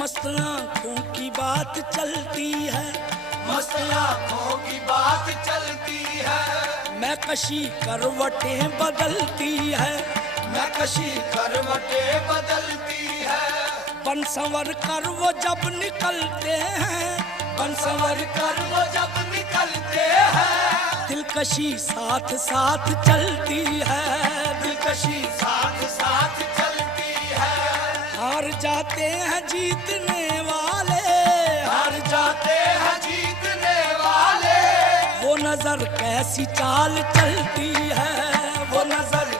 मस्त आँखों की बात चलती है, मस्त आँखों की बात चलती है। मैं कशी करवटें बदलती है, मैं कशी करवटें बदलती है। बन संवर कर वो जब निकलते हैं, बन संवर कर वो जब निकलते हैं। दिलकशी साथ साथ चलती है, दिलकशी साथ साथ चलती है। हार जाते हैं जीतने वाले, हार जाते हैं जीतने वाले। वो नजर कैसी चाल चलती है, वो नजर